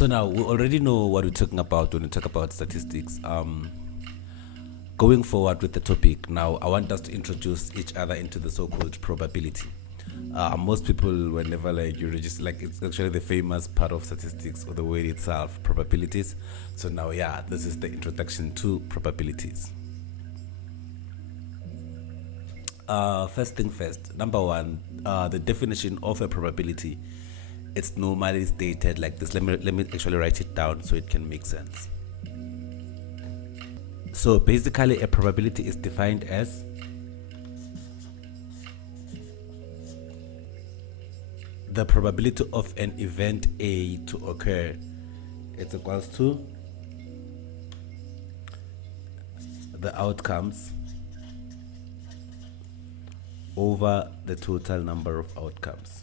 So now we already know what we're talking about when we talk about statistics. Going forward with the topic, now I want us to introduce each other into the so-called probability. Most people, whenever like you register, like it's actually the famous part of statistics or the word itself, probabilities. So now, yeah, this is the introduction to probabilities. First thing first, number one, the definition of a probability. It's normally stated like this. Let me actually write it down so it can make sense. So basically, a probability is defined as the probability of an event A to occur. It's equals to the outcomes over the total number of outcomes.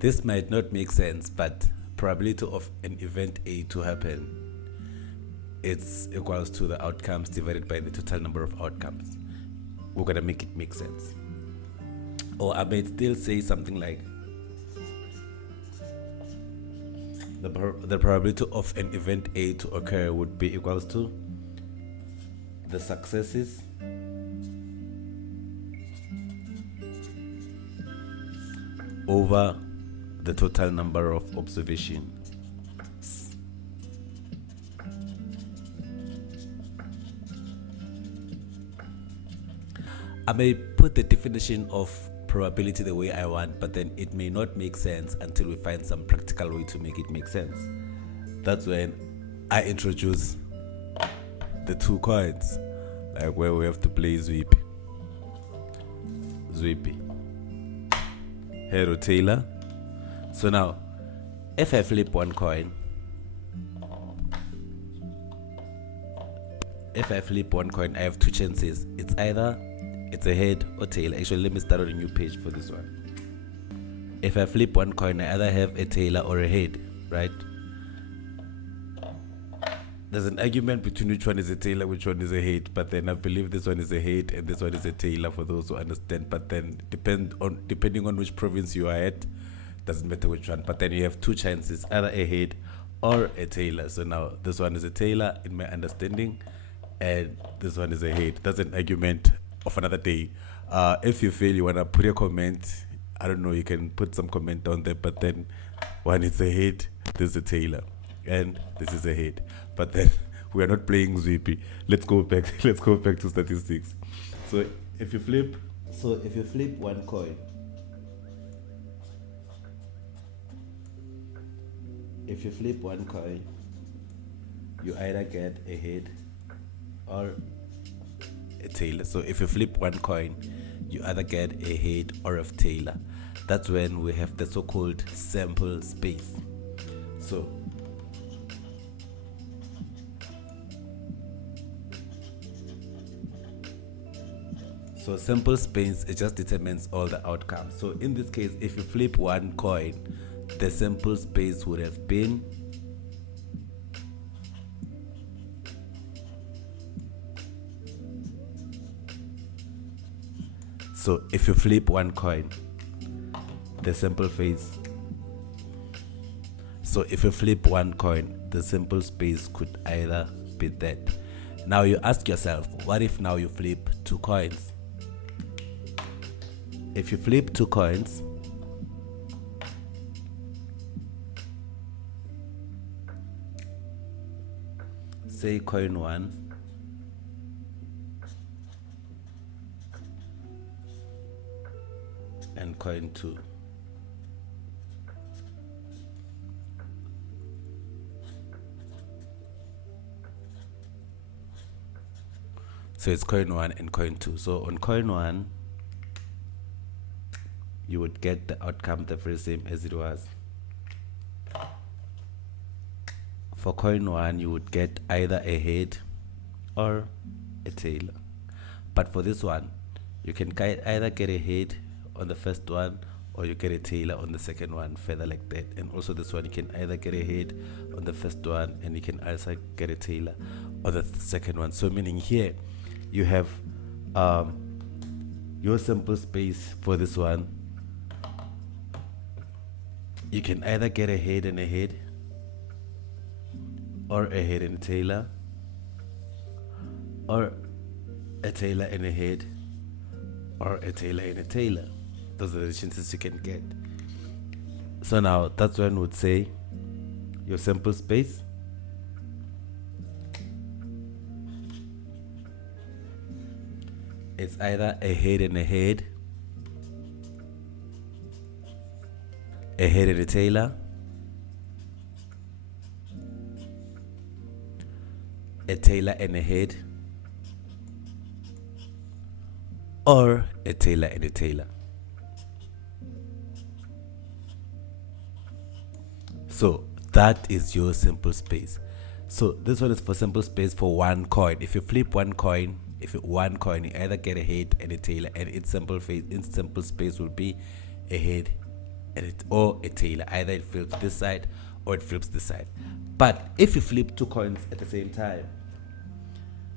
This might not make sense, but probability of an event A to happen, it's equals to the outcomes divided by the total number of outcomes. We're gonna make it make sense. Or I might still say something like the probability of an event A to occur would be equals to the successes over the total number of observations. I may put the definition of probability the way I want, but then it may not make sense until we find some practical way to make it make sense. That's when I introduce the two coins, like where we have to play Zweepy. Hero Taylor. So now, if I flip one coin, I have two chances. It's either it's a head or tail. Actually, let me start on a new page for this one. If I flip one coin, I either have a tail or a head, right? There's an argument between which one is a tail, which one is a head, but then I believe this one is a head and this one is a tail for those who understand. But then depending on which province you are at, doesn't matter which one. But then you have two chances, either a head or a tail. So now this one is a tail in my understanding, and this one is a head. That's an argument of another day. If you feel you wanna put a comment, I don't know, you can put some comment down there. But then one is a head, this is a tail, and this is a head. But then we are not playing Zweepy. Let's go back to statistics. So if you flip one coin, you either get a head or a tail. So if you flip one coin, you either get a head or a tail. That's when we have the so-called sample space. So sample space, it just determines all the outcomes. So in this case, if you flip one coin, the sample space would have been so if you flip one coin, the sample space could either be that. Now you ask yourself, what if now you flip two coins? If you flip two coins, say coin 1 and coin 2. So it's coin 1 and coin 2. So on coin 1, you would get the outcome the very same as it was. For coin 1, you would get either a head or a tail. But for this one, you can either get a head on the first one or you get a tail on the second one, further like that. And also this one, you can either get a head on the first one and you can also get a tail on the second one. So meaning here, you have your sample space for this one, you can either get a head and a head, or a head and a tailor, or a tailor and a head, or a tailor and a tailor. Those are the chances you can get. So now that's when would say your sample space it's either a head and a head, a head and a tailor, a tailor and a head, or a tailor and a tailor. So that is your sample space. So this one is for sample space for one coin. If you flip one coin, one coin, you either get a head and a tailor, and its sample space will be a head and or a tailor. Either it flips this side or it flips this side. But if you flip two coins at the same time,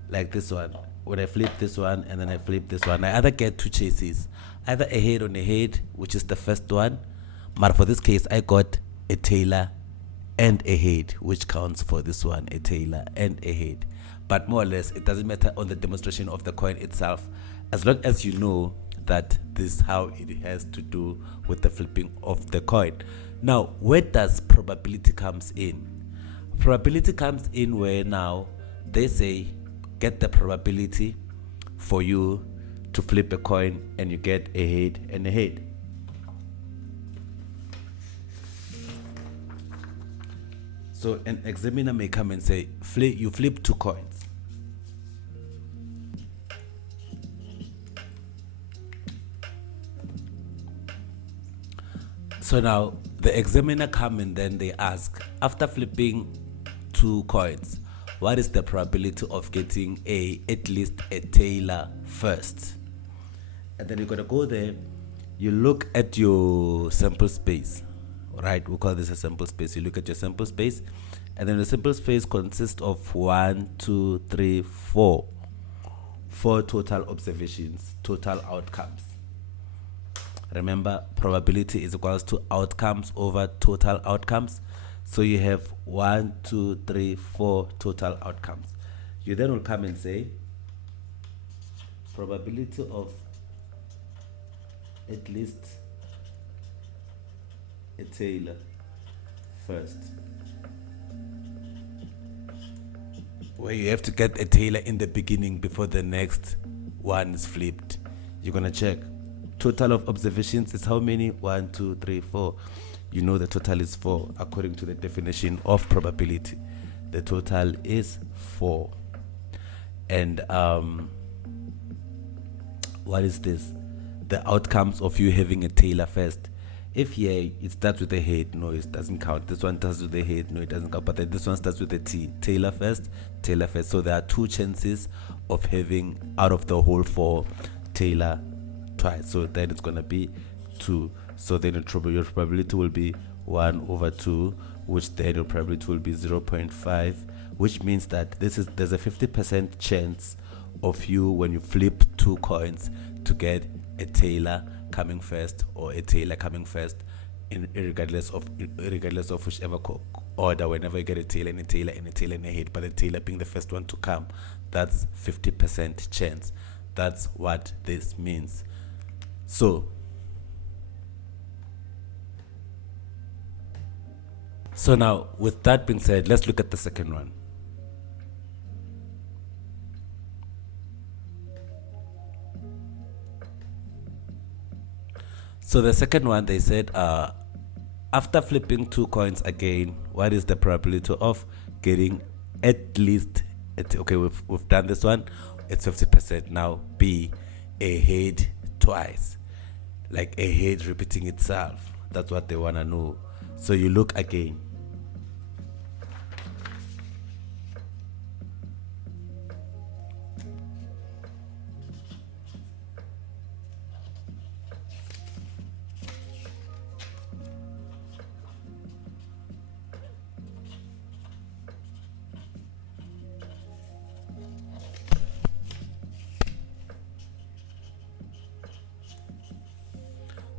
like this one, when I flip this one and then I flip this one, I either get two chases, either a head on a head, which is the first one, but for this case I got a tailor and a head, which counts for this one, a tailor and a head. But more or less, it doesn't matter on the demonstration of the coin itself, as long as you know that this is how it has to do with the flipping of the coin. Now, where does probability comes in? Probability comes in where now they say get the probability for you to flip a coin and you get a head and a head. So an examiner may come and say, you flip two coins. So now the examiner come and then they ask, after flipping two coins, what is the probability of getting at least a tailor first? And then you're gonna go there, you look at your sample space. Right, we call this a sample space. You look at your sample space, and then the sample space consists of 4 total observations, total outcomes. Remember, probability is equals to outcomes over total outcomes. So you have 4 total outcomes. You then will come and say probability of at least a tailor first, where you have to get a tailor in the beginning before the next one is flipped. You're gonna check total of observations is how many? 1 2 3 4. You know the total is 4 according to the definition of probability. The total is 4. And what is this? The outcomes of you having a tailor first. If here it starts with a head, no, it doesn't count. This one starts with a head, no, it doesn't count. But then this one starts with a T, tailor first, tailor first. So there are 2 chances of having out of the whole 4 tailor twice. So then it's gonna be 2. So then your probability will be 1 over 2, which then your probability will be 0.5, which means that there's a 50% chance of you when you flip 2 coins to get a tailor coming first or a tailor coming first, regardless of whichever order. Whenever you get a tailor and a tailor and a tailor and a head, but the tailor being the first one to come, that's 50% chance. That's what this means. So now with that being said, let's look at the second one. So the second one, they said, after flipping 2 coins again, what is the probability of getting at least, okay, we've done this one, it's 50%. Now B, a head twice, like a head repeating itself. That's what they want to know. So you look again.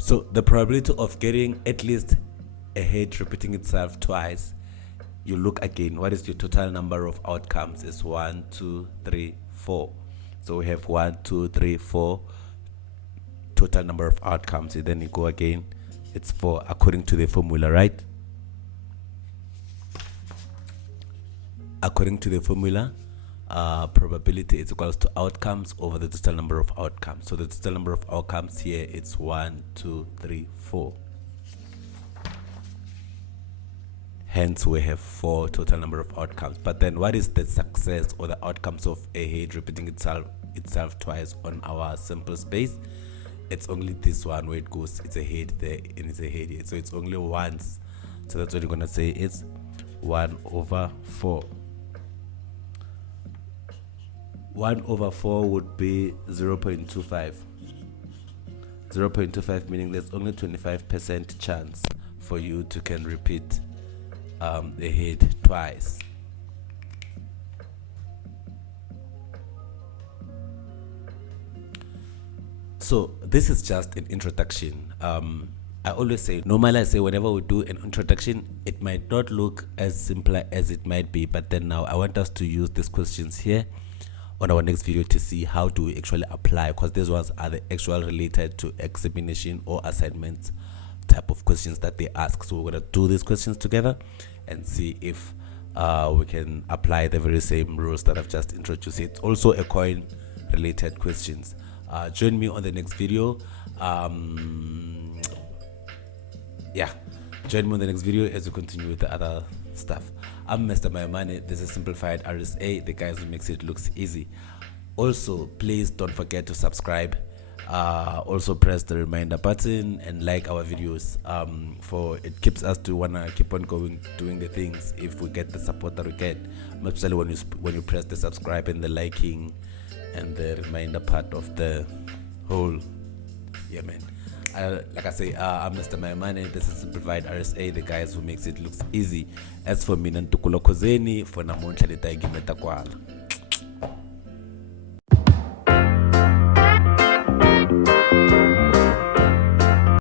So the probability of getting at least a head repeating itself twice, you look again, what is your total number of outcomes? Is 1, 2, 3, 4. So we have 1, 2, 3, 4 total number of outcomes. And then you go again, it's 4 according to the formula, right? According to the formula, probability is equals to outcomes over the total number of outcomes. So the total number of outcomes here, it's 1, 2, 3, 4. Hence we have 4 total number of outcomes. But then what is the success or the outcomes of a head repeating itself twice on our sample space? It's only this one where it goes, it's a head there and it's a head here. So it's only once. So that's what you're gonna say is 1 over 4. 1 over 4 would be 0.25. 0.25 meaning there's only 25% chance for you to can repeat the head twice. So this is just an introduction. I always say, normally I say whenever we do an introduction, it might not look as simple as it might be, but then now I want us to use these questions here on our next video to see how do we actually apply, because these ones are the actual related to examination or assignments type of questions that they ask. So we're going to do these questions together and see if we can apply the very same rules that I've just introduced. It's also a coin related questions. Join me on the next video. Join me on the next video as we continue with the other stuff. I'm Mr. Maimane. This is Simplified RSA, the guys who makes it looks easy. Also, please don't forget to subscribe. Also press the reminder button and like our videos, for it keeps us to wanna keep on going doing the things if we get the support that we get, especially when you press the subscribe and the liking and the reminder part of the whole. Yeah, man. Like I say, I'm Mr. Maimane. This is Simplified RSA, the guys who makes it looks easy. As for me, Nantukulo Kozeni, for Namoncha Lita Gimeta Kwala.